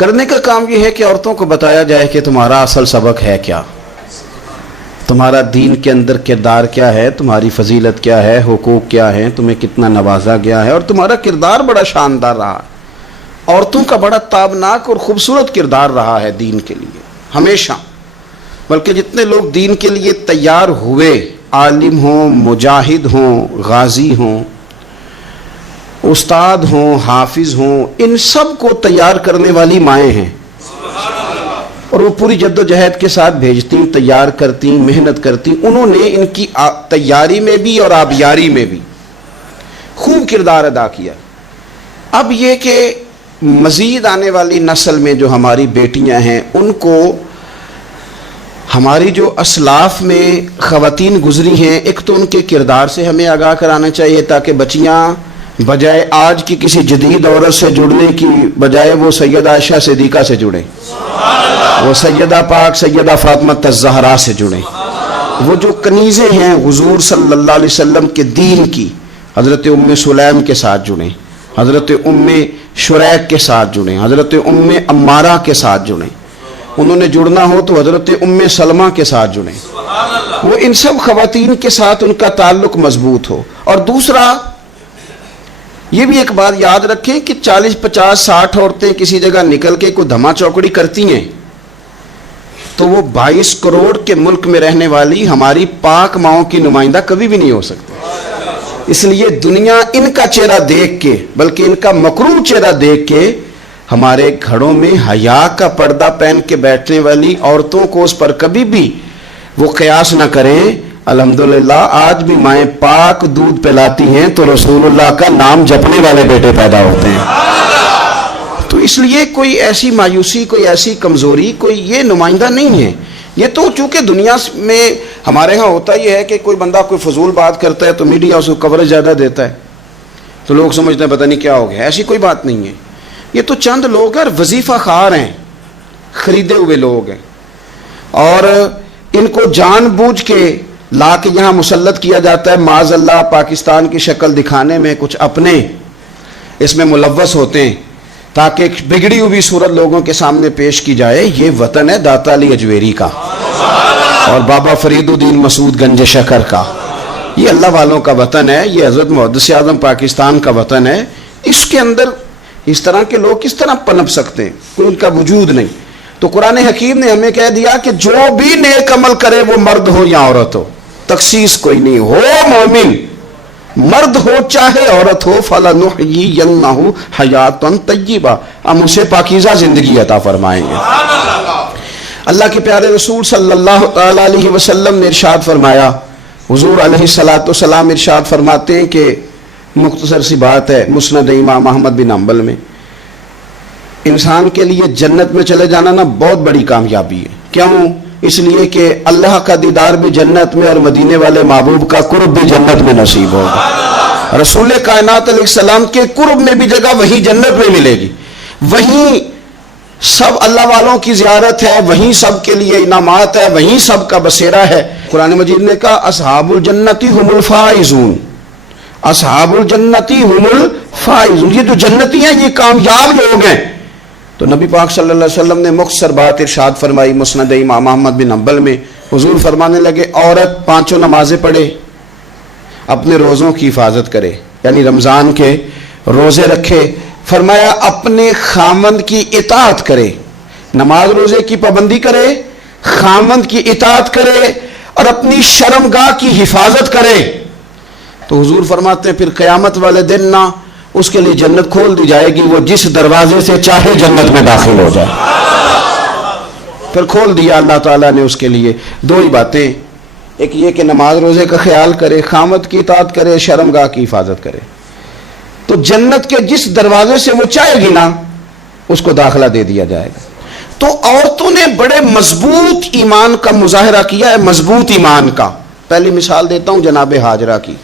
کرنے کا کام یہ ہے کہ عورتوں کو بتایا جائے کہ تمہارا اصل سبق ہے کیا، تمہارا دین کے اندر کردار کیا ہے، تمہاری فضیلت کیا ہے، حقوق کیا ہے، تمہیں کتنا نوازا گیا ہے، اور تمہارا کردار بڑا شاندار رہا ہے، عورتوں کا بڑا تابناک اور خوبصورت کردار رہا ہے دین کے لیے ہمیشہ۔ بلکہ جتنے لوگ دین کے لیے تیار ہوئے، عالم ہوں، مجاہد ہوں، غازی ہوں، استاد ہوں، حافظ ہوں، ان سب کو تیار کرنے والی مائیں ہیں، اور وہ پوری جد و جہد کے ساتھ بھیجتی، تیار کرتی، محنت کرتی۔ انہوں نے ان کی تیاری میں بھی اور آبیاری میں بھی خوب کردار ادا کیا۔ اب یہ کہ مزید آنے والی نسل میں جو ہماری بیٹیاں ہیں، ان کو ہماری جو اسلاف میں خواتین گزری ہیں، ایک تو ان کے کردار سے ہمیں آگاہ کرانا چاہیے، تاکہ بچیاں بجائے آج کی کسی جدید عورت سے جڑنے کی بجائے وہ سیدہ عائشہ صدیقہ سے جڑیں، وہ سیدہ پاک سیدہ فاطمہ الزہرا سے جڑیں، وہ جو کنیزیں ہیں حضور صلی اللہ علیہ وسلم کے دین کی، حضرت ام سلیم کے ساتھ جڑیں، حضرت ام شریک کے ساتھ جڑیں، حضرت ام عمارہ کے ساتھ جڑیں، انہوں نے جڑنا ہو تو حضرت ام سلمہ کے ساتھ جڑیں، وہ ان سب خواتین کے ساتھ ان کا تعلق مضبوط ہو۔ اور دوسرا یہ بھی ایک بات یاد رکھیں کہ 40 50 60 عورتیں کسی جگہ نکل کے کوئی دھما چوکڑی کرتی ہیں تو وہ 22 کروڑ کے ملک میں رہنے والی ہماری پاک ماؤں کی نمائندہ کبھی بھی نہیں ہو سکتی۔ اس لیے دنیا ان کا چہرہ دیکھ کے، بلکہ ان کا مکروہ چہرہ دیکھ کے، ہمارے گھروں میں حیا کا پردہ پہن کے بیٹھنے والی عورتوں کو اس پر کبھی بھی وہ قیاس نہ کریں۔ الحمدللہ آج بھی مائیں پاک دودھ پلاتی ہیں تو رسول اللہ کا نام جپنے والے بیٹے پیدا ہوتے ہیں۔ تو اس لیے کوئی ایسی مایوسی، کوئی ایسی کمزوری، کوئی یہ نمائندہ نہیں ہے۔ یہ تو چونکہ دنیا میں ہمارے ہاں ہوتا یہ ہے کہ کوئی بندہ کوئی فضول بات کرتا ہے تو میڈیا اس کو کوریج زیادہ دیتا ہے، تو لوگ سمجھتے ہیں پتہ نہیں کیا ہو گیا۔ ایسی کوئی بات نہیں ہے، یہ تو چند لوگ ہیں، وظیفہ خار ہیں، خریدے ہوئے لوگ ہیں، اور ان کو جان بوجھ کے لا کے یہاں مسلط کیا جاتا ہے، معاذ اللہ پاکستان کی شکل دکھانے میں کچھ اپنے اس میں ملوث ہوتے ہیں تاکہ بگڑی ہوئی صورت لوگوں کے سامنے پیش کی جائے۔ یہ وطن ہے داتا علی اجویری کا اور بابا فرید الدین مسعود گنج شکر کا، یہ اللہ والوں کا وطن ہے، یہ حضرت محدث اعظم پاکستان کا وطن ہے۔ اس کے اندر اس طرح کے لوگ کس طرح پنپ سکتے ہیں؟ کوئی ان کا وجود نہیں۔ تو قرآن حکیم نے ہمیں کہہ دیا کہ جو بھی نیک عمل کرے وہ مرد ہو یا عورت ہو، تخصیص کوئی نہیں، ہو مومن، مرد ہو چاہے عورت ہو، فَلَنُحْيِيَنَّهُ حَيَاةً طَيِّبَةً، ہم اسے پاکیزہ زندگی عطا فرمائیں گے۔ اللہ کے پیارے رسول صلی اللہ تعالی علیہ وسلم نے ارشاد فرمایا، حضور علیہ السلام ارشاد فرماتے ہیں کہ مختصر سی بات ہے، مسند امام احمد بن حنبل میں، انسان کے لیے جنت میں چلے جانا نا بہت بڑی کامیابی ہے۔ کیوں؟ اس لیے کہ اللہ کا دیدار بھی جنت میں اور مدینے والے محبوب کا قرب بھی جنت میں نصیب ہوگا۔ رسول کائنات علیہ السلام کے قرب میں بھی جگہ وہی جنت میں ملے گی، وہیں سب اللہ والوں کی زیارت ہے، وہیں سب کے لیے انعامات ہے، وہیں سب کا بسیرا ہے۔ قرآن مجید نے کہا اصحاب الجنتی هم الفائزون، اصحاب الجنتی هم الفائزون، یہ جو جنتی ہیں یہ کامیاب لوگ ہیں۔ تو نبی پاک صلی اللہ علیہ وسلم نے مختصر بات ارشاد فرمائی مسند امام احمد بن حنبل میں، حضور فرمانے لگے عورت 5 نمازیں پڑھے، اپنے روزوں کی حفاظت کرے، یعنی رمضان کے روزے رکھے، فرمایا اپنے خامند کی اطاعت کرے، نماز روزے کی پابندی کرے، خامند کی اطاعت کرے اور اپنی شرمگاہ کی حفاظت کرے، تو حضور فرماتے ہیں پھر قیامت والے دن نہ اس کے لیے جنت کھول دی جائے گی، وہ جس دروازے سے چاہے جنت میں داخل ہو جائے۔ پھر کھول دیا اللہ تعالیٰ نے اس کے لیے۔ 2 ہی باتیں، ایک یہ کہ نماز روزے کا خیال کرے، خامد کی اطاعت کرے، شرمگاہ کی حفاظت کرے، تو جنت کے جس دروازے سے وہ چاہے گی نا اس کو داخلہ دے دیا جائے گا۔ تو عورتوں نے بڑے مضبوط ایمان کا مظاہرہ کیا ہے، مضبوط ایمان کا۔ پہلی مثال دیتا ہوں جناب ہاجرہ کی۔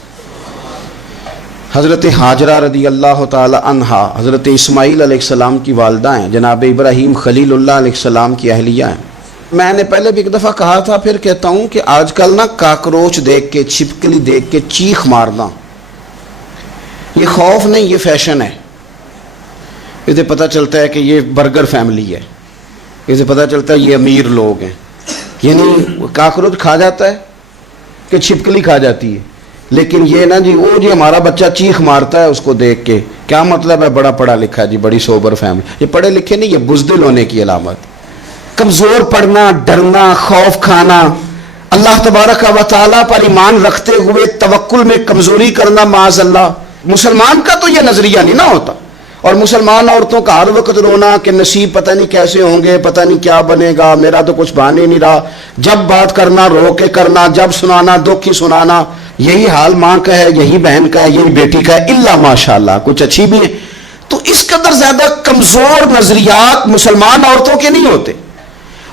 حضرت ہاجرہ رضی اللہ تعالی عنہا حضرت اسماعیل علیہ السلام کی والدہ ہیں، جناب ابراہیم خلیل اللہ علیہ السلام کی اہلیہ ہیں۔ میں نے پہلے بھی ایک دفعہ کہا تھا، پھر کہتا ہوں کہ آج کل نا کاکروچ دیکھ کے، چھپکلی دیکھ کے چیخ مارنا یہ خوف نہیں، یہ فیشن ہے۔ اسے پتہ چلتا ہے کہ یہ برگر فیملی ہے، اسے پتہ چلتا ہے یہ امیر لوگ ہیں. یعنی کاکروچ کھا جاتا ہے کہ چھپکلی کھا جاتی ہے، لیکن یہ نا جی وہ جی ہمارا بچہ چیخ مارتا ہے اس کو دیکھ کے، کیا مطلب ہے بڑا پڑھا لکھا ہے جی، بڑی سوبر فیملی. یہ پڑھے لکھے نہیں، یہ بزدل ہونے کی علامت. کمزور پڑنا، ڈرنا، خوف کھانا، اللہ تبارک و تعالیٰ پر ایمان رکھتے ہوئے توکل میں کمزوری کرنا، معاذ اللہ. مسلمان کا تو یہ نظریہ نہیں نہ ہوتا. اور مسلمان عورتوں کا ہر وقت رونا کہ نصیب پتہ نہیں کیسے ہوں گے، پتہ نہیں کیا بنے گا، میرا تو کچھ بان ہی نہیں رہا. جب بات کرنا رو کے کرنا، جب سنانا دکھ ہی سنانا. یہی حال ماں کا ہے، یہی بہن کا ہے، یہی بیٹی کا ہے، الا ماشاءاللہ کچھ اچھی بھی ہے. تو اس قدر زیادہ کمزور نظریات مسلمان عورتوں کے نہیں ہوتے.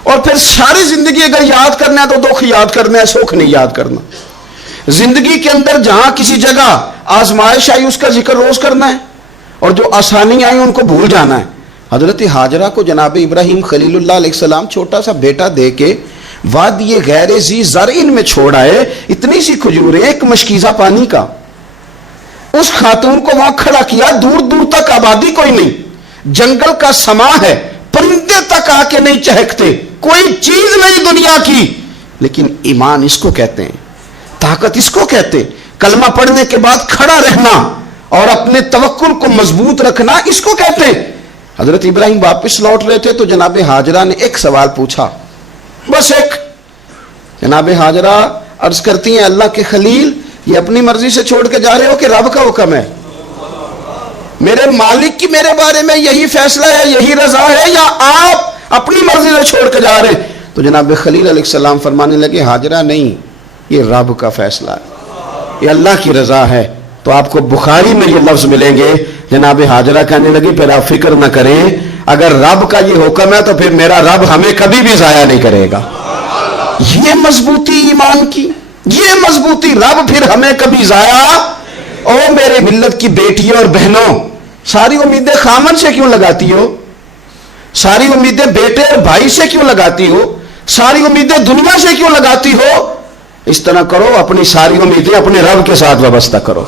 اور پھر ساری زندگی اگر یاد کرنا ہے تو دکھ یاد کرنا ہے، سکھ نہیں یاد کرنا. زندگی کے اندر جہاں کسی جگہ آزمائش آئی اس کا ذکر روز کرنا ہے، اور جو آسانی آئی ان کو بھول جانا ہے. حضرت ہاجرہ کو جناب ابراہیم خلیل اللہ علیہ السلام چھوٹا سا بیٹا دے کے وادی غیر ذی زرعین میں چھوڑ آئے. اتنی سی کھجوریں، ایک مشکیزہ پانی کا. اس خاتون کو وہاں کھڑا کیا، دور دور تک آبادی کوئی نہیں، جنگل کا سما ہے، پرندے تک آ کے نہیں چہکتے، کوئی چیز نہیں دنیا کی. لیکن ایمان اس کو کہتے ہیں، طاقت اس کو کہتے ہیں. کلمہ پڑھنے کے بعد کھڑا رہنا اور اپنے توکل کو مضبوط رکھنا اس کو کہتے ہیں. حضرت ابراہیم واپس لوٹ رہے تھے تو جناب ہاجرہ نے ایک سوال پوچھا، بس ایک. جناب ہاجرہ عرض کرتی ہیں اللہ کے خلیل، یہ اپنی مرضی سے چھوڑ کے جا رہے ہو کہ رب کا حکم ہے؟ میرے مالک کی میرے بارے میں یہی فیصلہ ہے، یہی رضا ہے، یا آپ اپنی مرضی سے چھوڑ کے جا رہے ہیں؟ تو جناب خلیل علیہ السلام فرمانے لگے، ہاجرہ نہیں، یہ رب کا فیصلہ ہے، یہ اللہ کی رضا ہے. تو آپ کو بخاری میں یہ لفظ ملیں گے. جناب ہاجرہ کہنے لگی پھر آپ فکر نہ کریں، اگر رب کا یہ حکم ہے تو پھر میرا رب ہمیں کبھی بھی ضائع نہیں کرے گا. یہ مضبوطی ایمان کی، یہ مضبوطی، رب پھر ہمیں کبھی ضائع. او میرے ملت کی بیٹیوں اور بہنوں، ساری امیدیں خامن سے کیوں لگاتی ہو؟ ساری امیدیں بیٹے اور بھائی سے کیوں لگاتی ہو؟ ساری امیدیں دنیا سے کیوں لگاتی ہو؟ اس طرح کرو، اپنی ساری امیدیں اپنے رب کے ساتھ وابستہ کرو.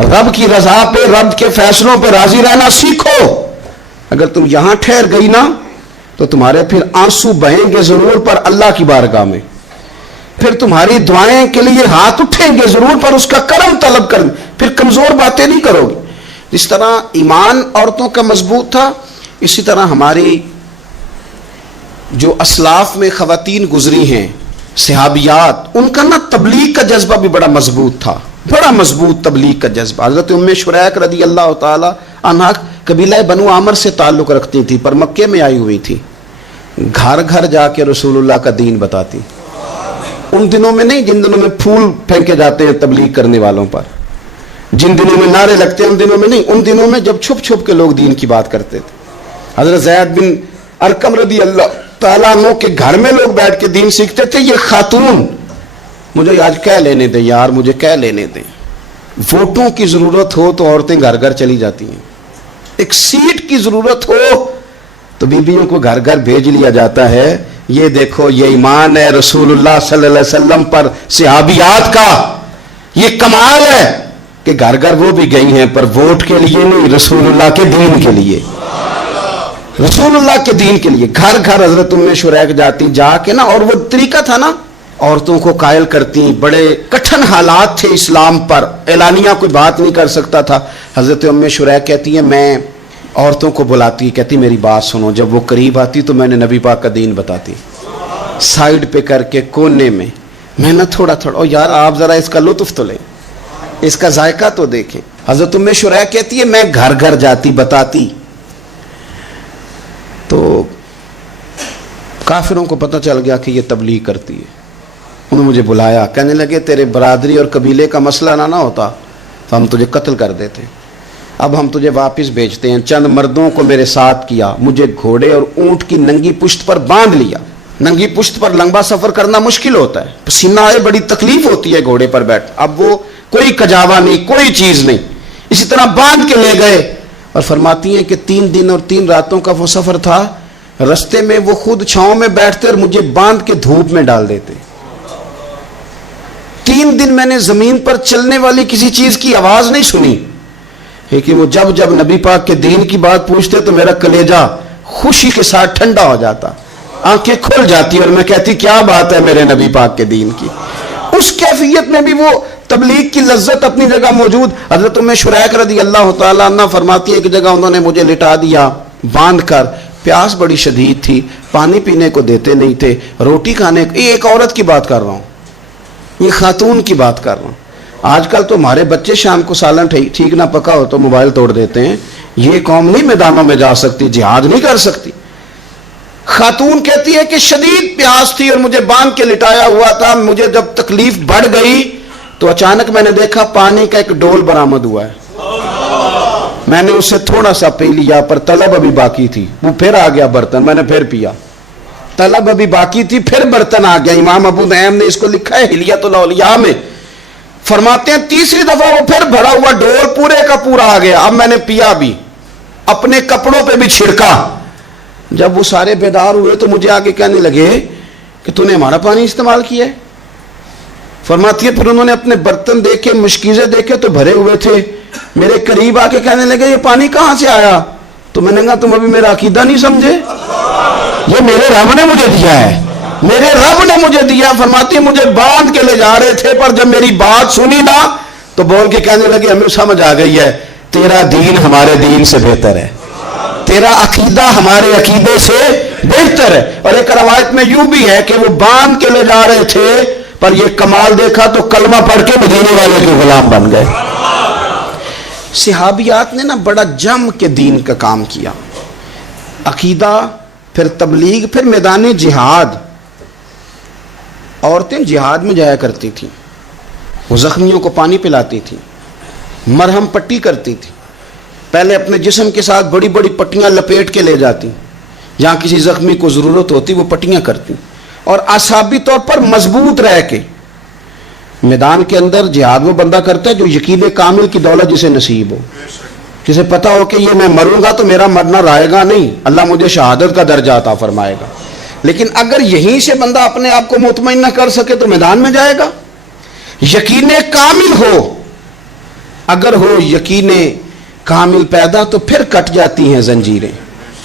رب کی رضا پہ، رب کے فیصلوں پہ راضی رہنا سیکھو. اگر تم یہاں ٹھہر گئی نا تو تمہارے پھر آنسو بہیں گے ضرور پر اللہ کی بارگاہ میں، پھر تمہاری دعائیں کے لیے ہاتھ اٹھیں گے ضرور پر اس کا کرم طلب کر، پھر کمزور باتیں نہیں کرو گے. جس طرح ایمان عورتوں کا مضبوط تھا، اسی طرح ہماری جو اسلاف میں خواتین گزری ہیں صحابیات، ان کا نا تبلیغ کا جذبہ بھی بڑا مضبوط تھا، بڑا مضبوط تبلیغ کا جذبہ. حضرت ام شریک رضی اللہ تعالی عنہا قبیلہ بنو عامر سے تعلق رکھتی تھی، پر مکے میں آئی ہوئی تھی. گھر گھر جا کے رسول اللہ کا دین بتاتی. ان دنوں میں نہیں جن دنوں میں پھول پھینکے جاتے ہیں تبلیغ کرنے والوں پر، جن دنوں میں نعرے لگتے ہیں ان دنوں میں نہیں، ان دنوں میں جب چھپ چھپ کے لوگ دین کی بات کرتے تھے. حضرت زید بن ارقم رضی اللہ تعالیٰ عنہ کے گھر میں لوگ بیٹھ کے دین سیکھتے تھے. یہ خاتون، مجھے آج کہہ لینے دیں یار، مجھے کہہ لینے دیں. ووٹوں کی ضرورت ہو تو عورتیں گھر گھر چلی جاتی ہیں، ایک سیٹ کی ضرورت ہو تو بیویوں کو گھر گھر بھیج لیا جاتا ہے. یہ دیکھو، یہ ایمان ہے رسول اللہ صلی اللہ علیہ وسلم پر صحابیات کا. یہ کمال ہے کہ گھر گھر وہ بھی گئی ہیں، پر ووٹ کے لیے نہیں، رسول اللہ کے دین کے لیے، رسول اللہ کے دین کے لیے. گھر گھر حضرت ام شریک جاتی، جا کے نا، اور وہ طریقہ تھا نا، عورتوں کو قائل کرتی. بڑے کٹھن حالات تھے اسلام پر، اعلانیہ کوئی بات نہیں کر سکتا تھا. حضرت ام شریک کہتی ہے میں عورتوں کو بلاتی، کہتی میری بات سنو. جب وہ قریب آتی تو میں نے نبی پاک کا دین بتاتی، سائیڈ پہ کر کے کونے میں نہ تھوڑا تھوڑا، او یار آپ ذرا اس کا لطف تو لیں، اس کا ذائقہ تو دیکھیں. حضرت ام شریک کہتی ہے میں گھر گھر جاتی بتاتی. تو کافروں کو پتہ چل گیا کہ یہ تبلیغ کرتی ہے. انہوں نے مجھے بلایا، کہنے لگے تیرے برادری اور قبیلے کا مسئلہ نہ ہوتا تو ہم تجھے قتل کر دیتے. اب ہم تجھے واپس بھیجتے ہیں. چند مردوں کو میرے ساتھ کیا، مجھے گھوڑے اور اونٹ کی ننگی پشت پر باندھ لیا. ننگی پشت پر لمبا سفر کرنا مشکل ہوتا ہے، پسینہ آئے، بڑی تکلیف ہوتی ہے گھوڑے پر بیٹھ. اب وہ کوئی کجاوا نہیں، کوئی چیز نہیں، اسی طرح باندھ کے لے گئے. اور فرماتی ہیں کہ 3 دن اور 3 راتوں کا وہ سفر تھا. رستے میں وہ خود چھاؤں میں بیٹھتے اور مجھے باندھ کے دھوپ میں ڈال دیتے. 3 دن میں نے زمین پر چلنے والی کسی چیز کی آواز نہیں سنی. لیکن وہ جب جب نبی پاک کے دین کی بات پوچھتے تو میرا کلیجہ خوشی کے ساتھ ٹھنڈا ہو جاتا, آنکھیں کھل جاتی اور میں کہتی کیا بات ہے میرے نبی پاک کے دین کی. اس کیفیت میں بھی وہ تبلیغ کی لذت اپنی جگہ موجود. حضرت ام شریک رضی اللہ تعالیٰ عنہ فرماتی ہے ایک جگہ انہوں نے مجھے لٹا دیا باندھ کر, پیاس بڑی شدید تھی, پانی پینے کو دیتے نہیں تھے, روٹی کھانے کو, یہ ایک عورت کی بات کر رہا ہوں, یہ خاتون کی بات کر رہا ہوں. آج کل تو ہمارے بچے شام کو سالن ٹھیک نہ پکا ہو تو موبائل توڑ دیتے ہیں. یہ قوم نہیں میدانوں میں جا سکتی, جہاد نہیں کر سکتی. خاتون کہتی ہے کہ شدید پیاس تھی اور مجھے باندھ کے لٹایا ہوا تھا. مجھے جب تکلیف بڑھ گئی تو اچانک میں نے دیکھا پانی کا ایک ڈول برآمد ہوا ہے. میں نے اسے تھوڑا سا پی لیا, پر طلب ابھی باقی تھی. وہ پھر آ گیا برتن, میں نے پھر پیا. طلب ابھی باقی تھی, پھر برتن آ گیا. امام ابو نعیم نے اس کو لکھا ہے حلیۃ الاولیاء میں, فرماتے ہیں تیسری دفعہ وہ پھر بھرا ہوا ڈول پورے کا پورا آ گیا. اب میں نے پیا بھی, اپنے کپڑوں پہ بھی چھڑکا. جب وہ سارے بیدار ہوئے تو مجھے آگے کہنے لگے کہ تو نے ہمارا پانی استعمال کیا ہے. فرماتی ہے پھر انہوں نے اپنے برتن دیکھے, مشکیزیں دیکھے تو بھرے ہوئے تھے. میرے قریب آ کے کہنے لگے یہ پانی کہاں سے آیا؟ تو میں نے کہا تم ابھی میرا عقیدہ نہیں سمجھے, یہ میرے رب نے مجھے دیا ہے, میرے رب نے مجھے دیا. فرماتی ہے مجھے باندھ کے لے جا رہے تھے, پر جب میری بات سنی نا تو بول کے کہنے لگے ہمیں سمجھ آ گئی ہے تیرا دین ہمارے دین سے بہتر ہے, تیرا عقیدہ ہمارے عقیدے سے بہتر ہے. اور ایک روایت میں یوں بھی ہے کہ وہ باندھ کے لے جا رہے تھے, پر یہ کمال دیکھا تو کلمہ پڑھ کے مدینے والے کے غلام بن گئے. صحابیات نے نا بڑا جم کے دین کا کام کیا, عقیدہ, پھر تبلیغ, پھر میدان جہاد. عورتیں جہاد میں جایا کرتی تھیں, وہ زخمیوں کو پانی پلاتی تھیں, مرہم پٹی کرتی تھیں. پہلے اپنے جسم کے ساتھ بڑی بڑی پٹیاں لپیٹ کے لے جاتی, جہاں کسی زخمی کو ضرورت ہوتی وہ پٹیاں کرتی. اور اعصابی طور پر مضبوط رہ کے میدان کے اندر جہاد وہ بندہ کرتا ہے جو یقین کامل کی دولت جسے نصیب ہو, جسے پتا ہو کہ یہ میں مروں گا تو میرا مرنا رہے گا نہیں, اللہ مجھے شہادت کا درجہ عطا فرمائے گا. لیکن اگر یہیں سے بندہ اپنے آپ کو مطمئن نہ کر سکے تو میدان میں جائے گا. یقین کامل ہو, اگر ہو یقین کامل پیدا تو پھر کٹ جاتی ہیں زنجیریں,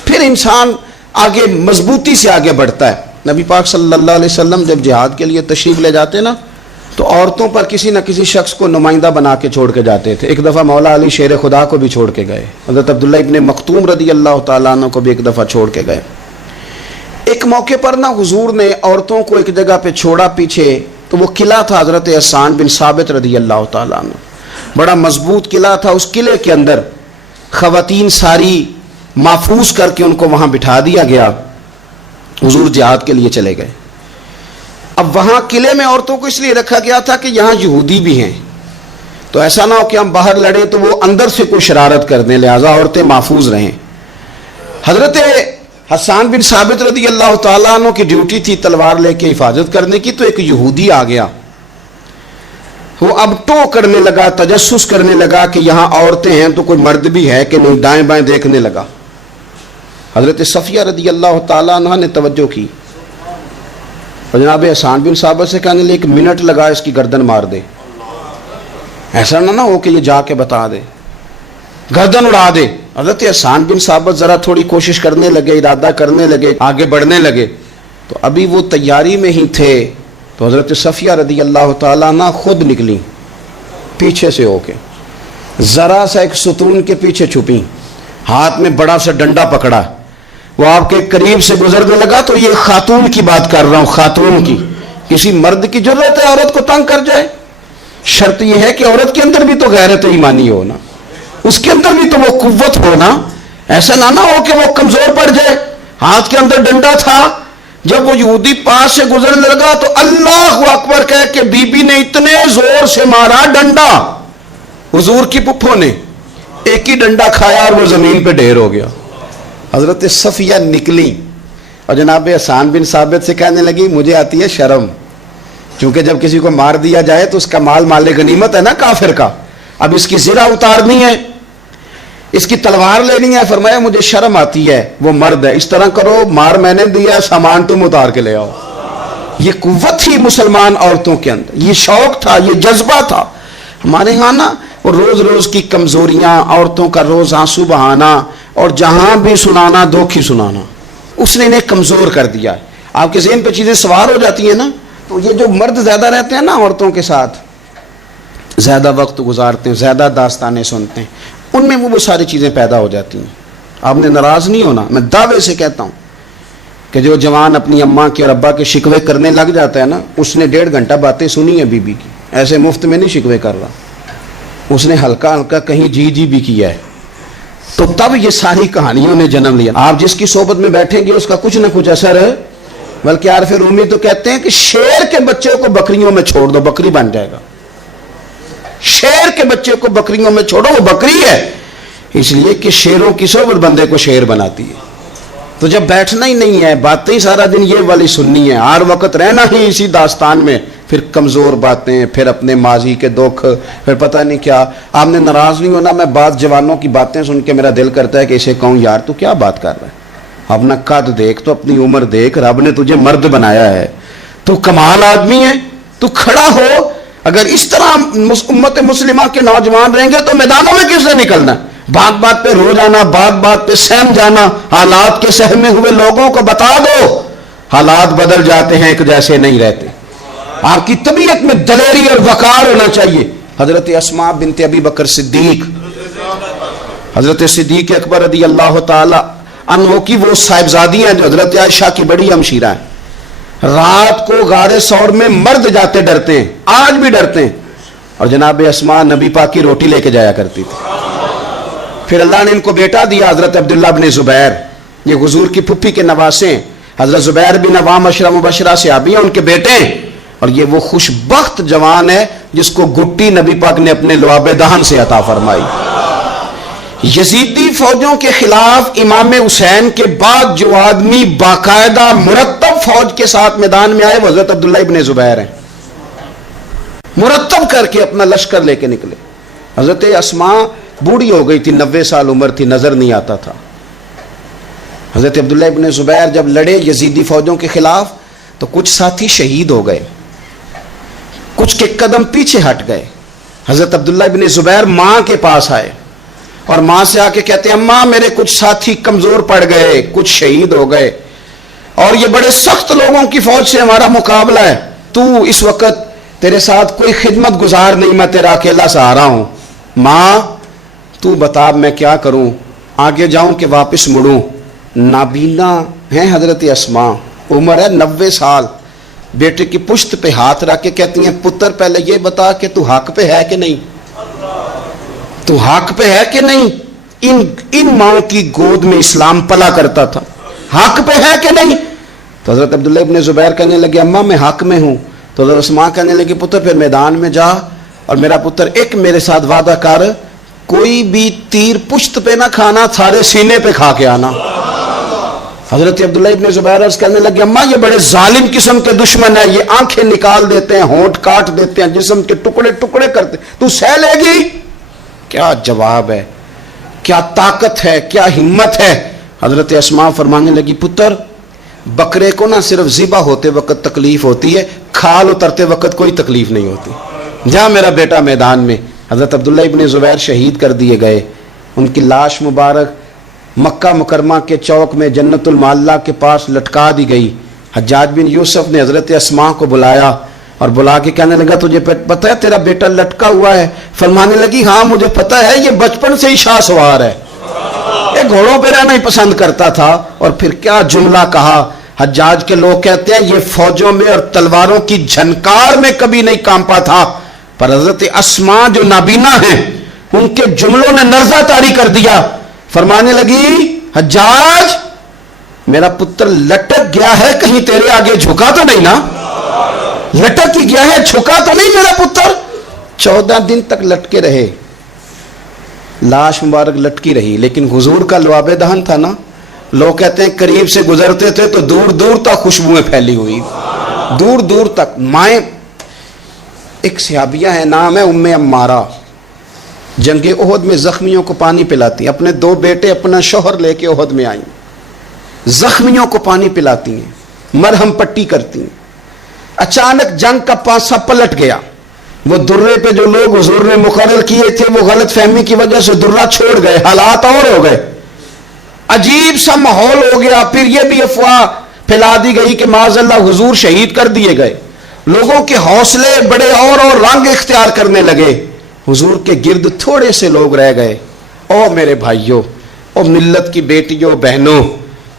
پھر انسان آگے مضبوطی سے آگے بڑھتا ہے. نبی پاک صلی اللہ علیہ وسلم جب جہاد کے لیے تشریف لے جاتے نا تو عورتوں پر کسی نہ کسی شخص کو نمائندہ بنا کے چھوڑ کے جاتے تھے. ایک دفعہ مولا علی شیر خدا کو بھی چھوڑ کے گئے, حضرت عبداللہ ابن مختوم رضی اللہ تعالیٰ عنہ کو بھی ایک دفعہ چھوڑ کے گئے. ایک موقع پر نا حضور نے عورتوں کو ایک جگہ پہ چھوڑا پیچھے, تو وہ قلعہ تھا حضرت حسان بن ثابت رضی اللہ تعالیٰ عنہ, بڑا مضبوط قلعہ تھا. اس قلعے کے اندر خواتین ساری محفوظ کر کے ان کو وہاں بٹھا دیا گیا. حضور جہاد کے لیے چلے گئے. اب وہاں قلعے میں عورتوں کو اس لیے رکھا گیا تھا کہ یہاں یہودی بھی ہیں, تو ایسا نہ ہو کہ ہم باہر لڑیں تو وہ اندر سے کوئی شرارت کر دیں, لہٰذا عورتیں محفوظ رہیں. حضرت حسان بن ثابت رضی اللہ تعالیٰ عنہ کی ڈیوٹی تھی تلوار لے کے حفاظت کرنے کی, تو ایک یہودی آ گیا. وہ اب ٹو کرنے لگا, تجسس کرنے لگا کہ یہاں عورتیں ہیں تو کوئی مرد بھی ہے کہ نہیں, دائیں بائیں دیکھنے لگا. حضرت صفیہ رضی اللہ تعالیٰ عنہ نے توجہ کی, اور جناب حسان بن ثابت سے کہنے لے 1 منٹ لگا اس کی گردن مار دے, ایسا نہ ہو کہ یہ جا کے بتا دے, گردن اڑا دے. حضرت حسان بن ثابت ذرا تھوڑی کوشش کرنے لگے, ارادہ کرنے لگے, آگے بڑھنے لگے, تو ابھی وہ تیاری میں ہی تھے تو حضرت صفیہ رضی اللہ تعالیٰ عنہ خود نکلی پیچھے سے ہو کے, ذرا سا ایک ستون کے پیچھے چھپی, ہاتھ میں بڑا سا ڈنڈا پکڑا. وہ آپ کے قریب سے گزرنے لگا. تو یہ خاتون کی بات کر رہا ہوں, خاتون کی. کسی مرد کی ضرورت ہے عورت کو تنگ کر جائے؟ شرط یہ ہے کہ عورت کے اندر بھی تو غیرت ایمانی ہو نا, اس کے اندر بھی تو وہ قوت ہو نا. ایسا نہ ہو کہ وہ کمزور پڑ جائے. ہاتھ کے اندر ڈنڈا تھا, جب وہ یہودی پاس سے گزرنے لگا تو اللہ اکبر کہہ کے بی بی نے اتنے زور سے مارا ڈنڈا, حضور کی پپھوں نے ایک ہی ڈنڈا کھایا اور وہ زمین پہ ڈھیر ہو گیا. حضرت صفیہ نکلی اور جناب حسان بن ثابت سے کہنے لگی مجھے آتی ہے شرم, کیونکہ جب کسی کو مار دیا جائے تو اس کا مال مال غنیمت ہے نا کافر کا, اب اس کی زرہ اتارنی ہے, اس کی تلوار لینی ہے. فرمایا مجھے شرم آتی ہے, وہ مرد ہے, اس طرح کرو مار میں نے دیا, سامان تم اتار کے لے آؤ. یہ قوت تھی مسلمان عورتوں کے اندر, یہ شوق تھا, یہ جذبہ تھا. ہمارے ہاں نا وہ روز روز کی کمزوریاں، عورتوں کا روز آنسو بہانا اور جہاں بھی سنانا دکھ ہی سنانا، اس نے انہیں کمزور کر دیا ہے۔ آپ کے ذہن پہ چیزیں سوار ہو جاتی ہیں نا، تو یہ جو مرد زیادہ رہتے ہیں نا عورتوں کے ساتھ، زیادہ وقت گزارتے ہیں، زیادہ داستانیں سنتے ہیں، ان میں وہ ساری چیزیں پیدا ہو جاتی ہیں۔ آپ نے ناراض نہیں ہونا، میں دعوے سے کہتا ہوں کہ جو جوان اپنی اماں کے اور ابا کے شکوے کرنے لگ جاتا ہے نا، اس نے 1.5 گھنٹہ باتیں سنی ہیں بی بی کی، ایسے مفت میں نہیں شکوے کر رہا، اس نے ہلکا ہلکا کہیں جی جی بھی کیا ہے، تو تب یہ ساری کہانیوں نے جنم لیا۔ آپ جس کی صحبت میں بیٹھیں گے اس کا کچھ نہ کچھ اثر ہے، بلکہ عارف رومی تو کہتے ہیں کہ شیر کے بچے کو بکریوں میں چھوڑ دو، بکری بن جائے گا۔ شیر کے بچے کو بکریوں میں چھوڑو، وہ بکری ہے، اس لیے کہ شیروں کی صحبت بندے کو شیر بناتی ہے۔ تو جب بیٹھنا ہی نہیں ہے، باتیں ہی سارا دن یہ والی سننی ہے، ہر وقت رہنا ہی اسی داستان میں، پھر کمزور باتیں، پھر اپنے ماضی کے دکھ، پھر پتہ نہیں کیا۔ آپ نے ناراض نہیں ہونا، میں بعض جوانوں کی باتیں سن کے میرا دل کرتا ہے کہ اسے کہوں یار تو کیا بات کر رہا ہے، اپنا قد دیکھ، تو اپنی عمر دیکھ، رب نے تجھے مرد بنایا ہے، تو کمال آدمی ہے، تو کھڑا ہو۔ اگر اس طرح امت مسلمہ کے نوجوان رہیں گے تو میدانوں میں کس سے نکلنا؟ بات بات پہ رو جانا، بات بات پہ سہم جانا، حالات کے سہمے ہوئے لوگوں کو بتا دو حالات بدل جاتے ہیں، ایک جیسے نہیں رہتے۔ آپ کی طبیعت میں دلیری اور وقار ہونا چاہیے۔ حضرت اسماء بنت ابی بکر صدیق، حضرت صدیق اکبر رضی اللہ تعالی عنہ کی وہ صاحبزادی ہیں جو حضرت عائشہ کی بڑی ہمشیرہ ہیں۔ رات کو غار ثور میں مرد جاتے ڈرتے ہیں، آج بھی ڈرتے ہیں، اور جناب اسماء نبی پاک کی روٹی لے کے جایا کرتی تھی۔ پھر اللہ نے ان کو بیٹا دیا، حضرت عبداللہ بن زبیر، یہ حضور کی پھپھی کے نواسے ہیں۔ حضرت زبیر بن عوام عشرہ مبشرہ صحابی ہیں، ان کے بیٹے ہیں، اور یہ وہ خوش بخت جوان ہے جس کو گٹی نبی پاک نے اپنے لعاب دہن سے عطا فرمائی۔ یزیدی فوجوں کے خلاف امام حسین کے بعد جو آدمی باقاعدہ مرتب فوج کے ساتھ میدان میں آئے وہ حضرت عبداللہ ابن زبیر ہیں، مرتب کر کے اپنا لشکر لے کے نکلے۔ حضرت اسماء بوڑھی ہو گئی تھی، 90 سال عمر تھی، نظر نہیں آتا تھا۔ حضرت عبداللہ ابن زبیر جب لڑے یزیدی فوجوں کے خلاف تو کچھ ساتھی شہید ہو گئے، کچھ کے قدم پیچھے ہٹ گئے۔ حضرت عبداللہ ابن زبیر ماں کے پاس آئے اور ماں سے آ کے کہتے ہیں اماں میرے کچھ ساتھی کمزور پڑ گئے، کچھ شہید ہو گئے، اور یہ بڑے سخت لوگوں کی فوج سے ہمارا مقابلہ ہے، تو اس وقت تیرے ساتھ کوئی خدمت گزار نہیں، میں تیرا اکیلا سہارا ہوں، ماں تو بتا میں کیا کروں، آگے جاؤں کہ واپس مڑوں؟ نابینا ہیں حضرت اسماء، عمر ہے 90 سال، بیٹے کی پشت پہ ہاتھ رکھ کے کہتی ہیں پتر پہلے یہ بتا کہ تو حق پہ ہے کہ نہیں، تو حق پہ ہے کہ نہیں؟ ان ماں کی گود میں اسلام پلا کرتا تھا، حق پہ ہے کہ نہیں؟ تو حضرت عبداللہ ابن زبیر کہنے لگے اماں میں حق میں ہوں۔ تو حضرت اسماء کہنے لگے پتر پھر میدان میں جا، اور میرا پتر ایک میرے ساتھ وعدہ کر، کوئی بھی تیر پشت پہ نہ کھانا، سارے سینے پہ کھا کے آنا۔ حضرت عبداللہ ابن زبیر عرض کرنے لگے اماں یہ بڑے ظالم قسم کے دشمن ہیں، یہ آنکھیں نکال دیتے ہیں، ہونٹ کاٹ دیتے ہیں، جسم کے ٹکڑے ٹکڑے کرتے، تو سہ لے گی؟ کیا جواب ہے، کیا طاقت ہے، کیا ہمت ہے۔ حضرت اسماء فرمانے لگی پتر بکرے کو نہ صرف ذبح ہوتے وقت تکلیف ہوتی ہے، کھال اترتے وقت کوئی تکلیف نہیں ہوتی، جا میرا بیٹا میدان میں۔ حضرت عبداللہ ابن زبیر شہید کر دیے گئے، ان کی لاش مبارک مکہ مکرمہ کے چوک میں جنت المعلیٰ کے پاس لٹکا دی گئی۔ حجاج بن یوسف نے حضرت اسماء کو بلایا اور بلا کے کہنے لگا تجھے پتہ ہے تیرا بیٹا لٹکا ہوا ہے؟ فرمانے لگی ہاں مجھے پتہ ہے، یہ بچپن سے ہی شاہ سوار ہے، یہ گھوڑوں پہ رہنا ہی پسند کرتا تھا۔ اور پھر کیا جملہ کہا، حجاج کے لوگ کہتے ہیں یہ فوجوں میں اور تلواروں کی جھنکار میں کبھی نہیں کانپا تھا، پر حضرت اسماء جو نابینا ہیں ان کے جملوں نے نرزہ طاری کر دیا۔ فرمانے لگی حجاج میرا پتر لٹک گیا ہے، کہیں تیرے آگے جھکا تو نہیں نا؟ لٹک ہی گیا ہے، جھکا تو نہیں میرا پتر؟ 14 دن تک لٹکے رہے، لاش مبارک لٹکی رہی، لیکن حضور کا لعاب دہن تھا نا، لوگ کہتے ہیں قریب سے گزرتے تھے تو دور دور تک خوشبوئیں پھیلی ہوئی، دور دور تک۔ مائیں ایک صحابیہ ہے، نام ہے ام عمارہ، جنگ احد میں زخمیوں کو پانی پلاتی، اپنے 2 بیٹے اپنا شوہر لے کے احد میں آئیں، زخمیوں کو پانی پلاتی ہیں، مرہم پٹی کرتی ہیں۔ اچانک جنگ کا پانسا پلٹ گیا، وہ درے پہ جو لوگ حضور نے مقرر کیے تھے وہ غلط فہمی کی وجہ سے درہ چھوڑ گئے، حالات اور ہو گئے، عجیب سا ماحول ہو گیا. پھر یہ بھی افواہ پھیلا دی گئی کہ معاذ اللہ حضور شہید کر دیے گئے. لوگوں کے حوصلے بڑے اور رنگ اختیار کرنے لگے. حضور کے گرد تھوڑے سے لوگ رہ گئے. او میرے بھائیوں، او ملت کی بیٹیوں بہنوں،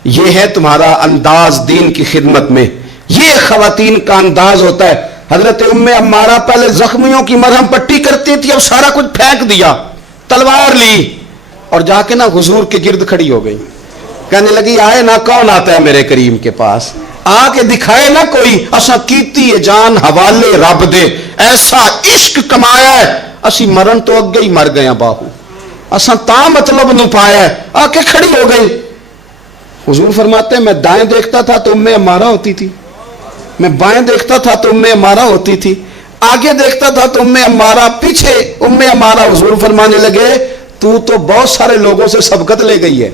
یہ ہے تمہارا انداز دین کی خدمت میں، یہ خواتین کا انداز ہوتا ہے. حضرت ام عمارہ پہلے زخمیوں کی مرہم پٹی کرتی تھی، اب سارا کچھ پھینک دیا، تلوار لی اور جا کے نا حضور کے گرد کھڑی ہو گئی. کہنے لگی آئے نا کون آتا ہے میرے کریم کے پاس، آ کے دکھائے نا کوئی، اسا کیتی جان حوالے رب دے، ایسا عشق کمایا ہے اسی مرن تو اگے ہی مر گیا باہو، اسا تا مطلب نو پایا ہے. آ کے کھڑی ہو گئی. حضور فرماتے ہیں میں دائیں دیکھتا تھا تو ام عمارہ ہوتی تھی، میں بائیں دیکھتا تھا تو ام عمارہ ہوتی تھی، آگے دیکھتا تھا تو ام عمارہ، پیچھے ام عمارہ. حضور فرمانے لگے تو بہت سارے لوگوں سے سبقت لے گئی ہے،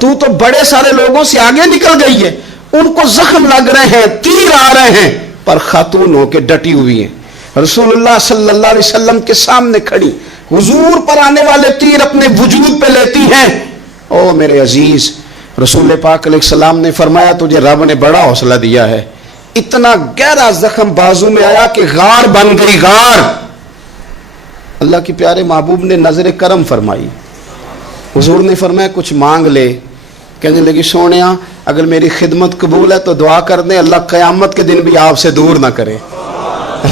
تو بڑے سارے لوگوں سے آگے نکل گئی ہے، ان کو زخم لگ رہے ہیں، تیر آ رہے ہیں، پر خاتون ہو کے ڈٹی ہوئی ہیں. رسول اللہ صلی اللہ علیہ وسلم کے سامنے کھڑی حضور پر آنے والے تیر اپنے وجود پہ لیتی ہیں. او میرے عزیز، رسول پاک علیہ السلام نے فرمایا تجھے رب نے بڑا حوصلہ دیا ہے. اتنا گہرا زخم بازو میں آیا کہ غار بن گئی، غار. اللہ کے پیارے محبوب نے نظر کرم فرمائی. حضور نے فرمایا کچھ مانگ لے. کہنے لگی سونیا اگر میری خدمت قبول ہے تو دعا کر دیں اللہ قیامت کے دن بھی آپ سے دور نہ کرے،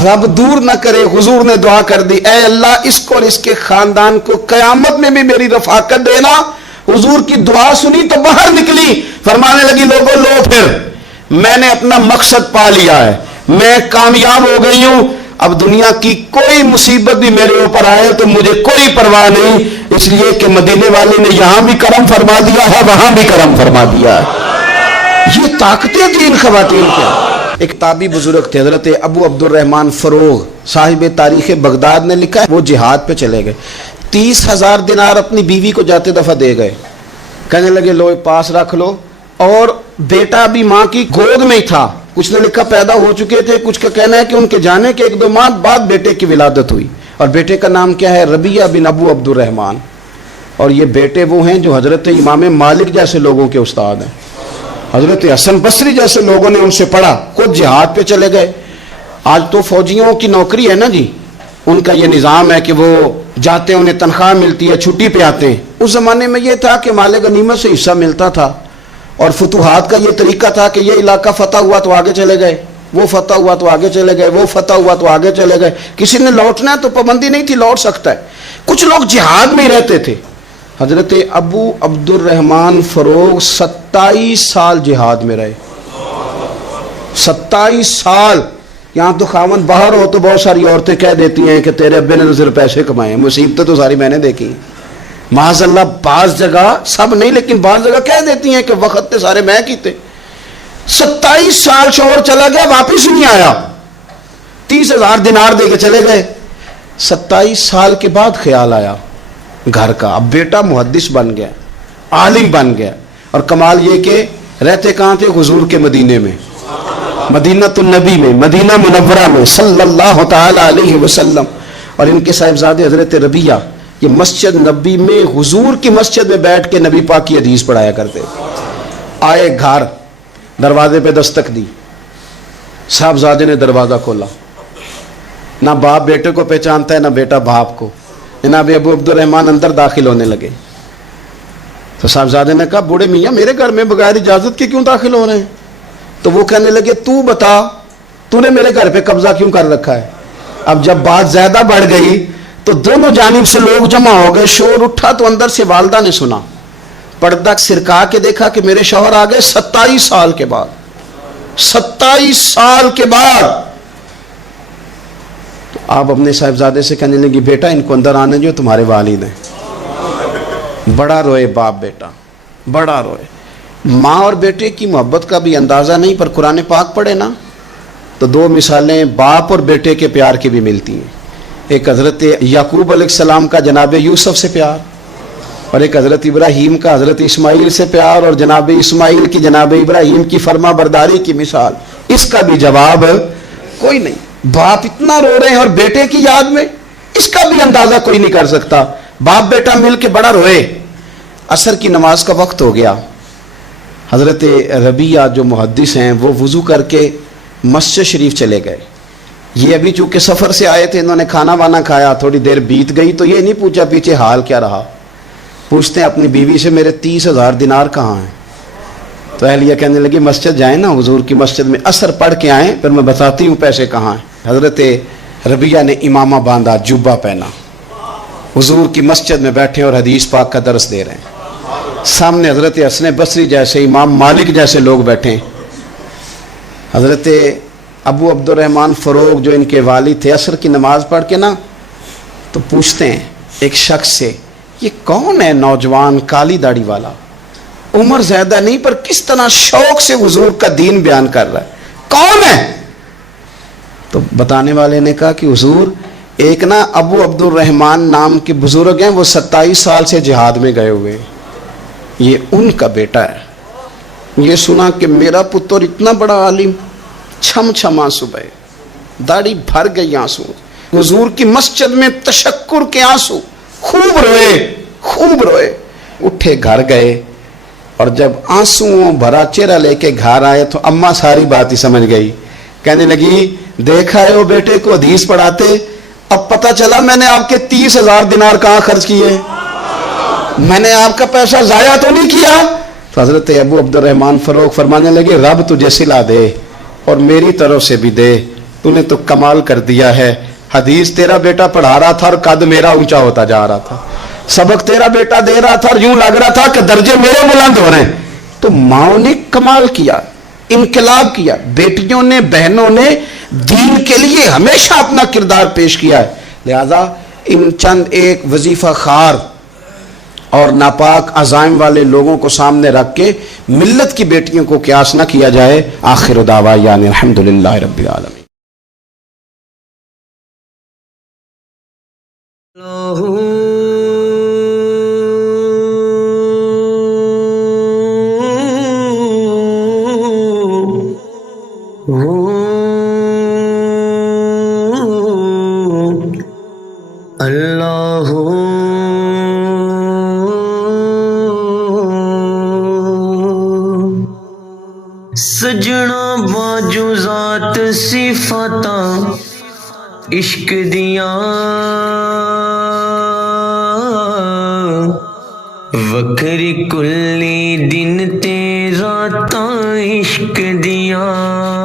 رب دور نہ کرے. حضور نے دعا کر دی، اے اللہ اس کو اور اس کے خاندان کو قیامت میں بھی میری رفاقت دینا. حضور کی دعا سنی تو باہر نکلی، فرمانے لگی لوگوں لو پھر میں نے اپنا مقصد پا لیا ہے، میں کامیاب ہو گئی ہوں، اب دنیا کی کوئی مصیبت بھی میرے اوپر آئے تو مجھے کوئی پرواہ نہیں، اس لیے کہ مدینے والے نے یہاں بھی کرم فرما دیا ہے وہاں بھی کرم فرما دیا ہے. یہ طاقتیں تھیں ان خواتین کے. ایک تابعی بزرگ تھے حضرت ابو عبد الرحمن فروغ، صاحب تاریخ بغداد نے لکھا ہے وہ جہاد پہ چلے گئے، 30,000 دینار اپنی بیوی کو جاتے دفعہ دے گئے. کہنے لگے لو پاس رکھ لو، اور بیٹا بھی ماں کی گود میں ہی تھا. کچھ نے لکھا پیدا ہو چکے تھے، کچھ کا کہنا ہے کہ ان کے جانے کے 1-2 ماہ بعد بیٹے کی ولادت ہوئی. اور بیٹے کا نام کیا ہے؟ ربیعہ بن ابو عبد الرحمن. اور یہ بیٹے وہ ہیں جو حضرت امام مالک جیسے لوگوں کے استاد ہیں، حضرت حسن بصری جیسے لوگوں نے ان سے پڑھا. خود جہاد پہ چلے گئے. آج تو فوجیوں کی نوکری ہے نا جی، ان کا یہ نظام ہے کہ وہ جاتے ہیں، انہیں تنخواہ ملتی ہے، چھٹی پہ آتے ہیں. اس زمانے میں یہ تھا کہ مال غنیمت سے حصہ ملتا تھا، اور فتوحات کا یہ طریقہ تھا کہ یہ علاقہ فتح ہوا تو آگے چلے گئے، وہ فتح ہوا تو آگے چلے گئے، وہ فتح ہوا تو آگے چلے گئے. کسی نے لوٹنا ہے تو پابندی نہیں تھی، لوٹ سکتا ہے. کچھ لوگ جہاد میں ہی رہتے تھے. حضرت ابو عبد الرحمن فروغ 27 سال جہاد میں رہے. 27 سال. یہاں تو خاوند باہر ہو تو بہت ساری عورتیں کہہ دیتی ہیں کہ تیرے ابے نے نظر پیسے کمائے. مصیبتیں تو ساری میں نے دیکھی ہیں معاذ اللہ. بعض جگہ، سب نہیں لیکن بعض جگہ کہہ دیتی ہیں کہ وقت تے سارے میں کیتے. 27 سال شوہر چلا گیا، واپس نہیں آیا، 30,000 دینار دے کے چلے گئے. 27 سال کے بعد خیال آیا گھر کا. اب بیٹا محدث بن گیا، عالم بن گیا، اور کمال یہ کہ رہتے کہاں تھے؟ حضور کے مدینے میں، مدینہ النبی میں، مدینہ منورہ میں صلی اللہ تعالی علیہ وسلم. اور ان کے صاحبزادے حضرت ربیعہ یہ مسجد نبی میں، حضور کی مسجد میں بیٹھ کے نبی پاک کی حدیث پڑھایا کرتے. آئے گھر، دروازے پہ دستک دی، صاحبزادے نے دروازہ کھولا. نہ باپ بیٹے کو پہچانتا ہے نہ بیٹا باپ کو. جناب ابو عبد الرحمن اندر داخل ہونے لگے تو صاحبزادے نے کہا بوڑھے میاں میرے گھر میں بغیر اجازت کے کیوں داخل ہو رہے ہیں؟ تو وہ کہنے لگے تو بتا، تو نے میرے گھر پہ قبضہ کیوں کر رکھا ہے؟ اب جب بات زیادہ بڑھ گئی تو دونوں جانب سے لوگ جمع ہو گئے. شور اٹھا تو اندر سے والدہ نے سنا، پردہ سرکا کے دیکھا کہ میرے شوہر آ گئے 27 سال کے بعد. 27 سال کے بعد. تو آپ اپنے صاحبزادے سے کہنے لگی بیٹا ان کو اندر آنے جو تمہارے والد ہیں. بڑا روئے باپ بیٹا، بڑا روئے. ماں اور بیٹے کی محبت کا بھی اندازہ نہیں، پر قرآن پاک پڑھے نا تو 2 مثالیں باپ اور بیٹے کے پیار کی بھی ملتی ہیں. ایک حضرت یعقوب علیہ السلام کا جناب یوسف سے پیار، اور ایک حضرت ابراہیم کا حضرت اسماعیل سے پیار، اور جناب اسماعیل کی جناب ابراہیم کی فرما برداری کی مثال. اس کا بھی جواب کوئی نہیں. باپ اتنا رو رہے ہیں اور بیٹے کی یاد میں، اس کا بھی اندازہ کوئی نہیں کر سکتا. باپ بیٹا مل کے بڑا روئے. عصر کی نماز کا وقت ہو گیا. حضرت ربیعہ جو محدث ہیں وہ وضو کر کے مسجد شریف چلے گئے. یہ ابھی چونکہ سفر سے آئے تھے، انہوں نے کھانا وانا کھایا، تھوڑی دیر بیت گئی تو یہ نہیں پوچھا پیچھے حال کیا رہا. پوچھتے ہیں اپنی بیوی سے میرے 30,000 دینار کہاں ہیں؟ تو اہلیہ کہنے لگی مسجد جائیں نا، حضور کی مسجد میں عصر پڑھ کے آئیں، پھر میں بتاتی ہوں پیسے کہاں ہیں. حضرت ربیعہ نے امامہ باندھا، جبہ پہنا، حضور کی مسجد میں بیٹھے اور حدیث پاک کا درس دے رہے ہیں. سامنے حضرت حسن بصری جیسے، امام مالک جیسے لوگ بیٹھے. حضرت ابو عبد الرحمن فروغ جو ان کے والد تھے، عصر کی نماز پڑھ کے نا تو پوچھتے ہیں ایک شخص سے، یہ کون ہے نوجوان کالی داڑھی والا، عمر زیادہ نہیں پر کس طرح شوق سے حضور کا دین بیان کر رہا ہے، کون ہے؟ تو بتانے والے نے کہا کہ حضور ایک نا ابو عبد الرحمن نام کے بزرگ ہیں، وہ 27 سال سے جہاد میں گئے ہوئے، یہ ان کا بیٹا ہے. یہ سنا کہ میرا پتر اتنا بڑا عالم، چھم چھم آنسو بہے، داڑھی بھر گئی آنسو. حضور کی مسجد میں تشکر کے آنسو، خوب روئے خوب روئے. اٹھے گھر گئے اور جب آنسوؤں بھرا چہرہ لے کے گھر آئے تو اماں ساری بات ہی سمجھ گئی. کہنے لگی دیکھا ہے وہ بیٹے کو حدیث پڑھاتے، اب پتہ چلا میں نے آپ کے 30,000 دینار کہاں خرچ کیے، میں نے آپ کا پیسہ ضائع تو نہیں کیا. تو حضرت ابو عبد الرحمن فروغ فرمانے لگے رب تجھے صلہ دے اور میری طرف سے بھی دے، تو نے تو کمال کر دیا ہے. حدیث تیرا بیٹا پڑھا رہا تھا اور قد میرا اونچا ہوتا جا رہا تھا، سبق تیرا بیٹا دے رہا تھا اور یوں لگ رہا تھا کہ درجے میرے بلند ہو رہے ہیں. تو ماں نے کمال کیا، انقلاب کیا. بیٹیوں نے، بہنوں نے دین کے لیے ہمیشہ اپنا کردار پیش کیا ہے. لہذا ان چند ایک وظیفہ خار اور ناپاک عزائم والے لوگوں کو سامنے رکھ کے ملت کی بیٹیوں کو قیاس نہ کیا جائے. آخر دعوانا الحمدللہ رب العالمین. سجنا باجو ذات صفاتاں عشق دیاں، وکھری کلی دن تے راتاں عشق دیاں.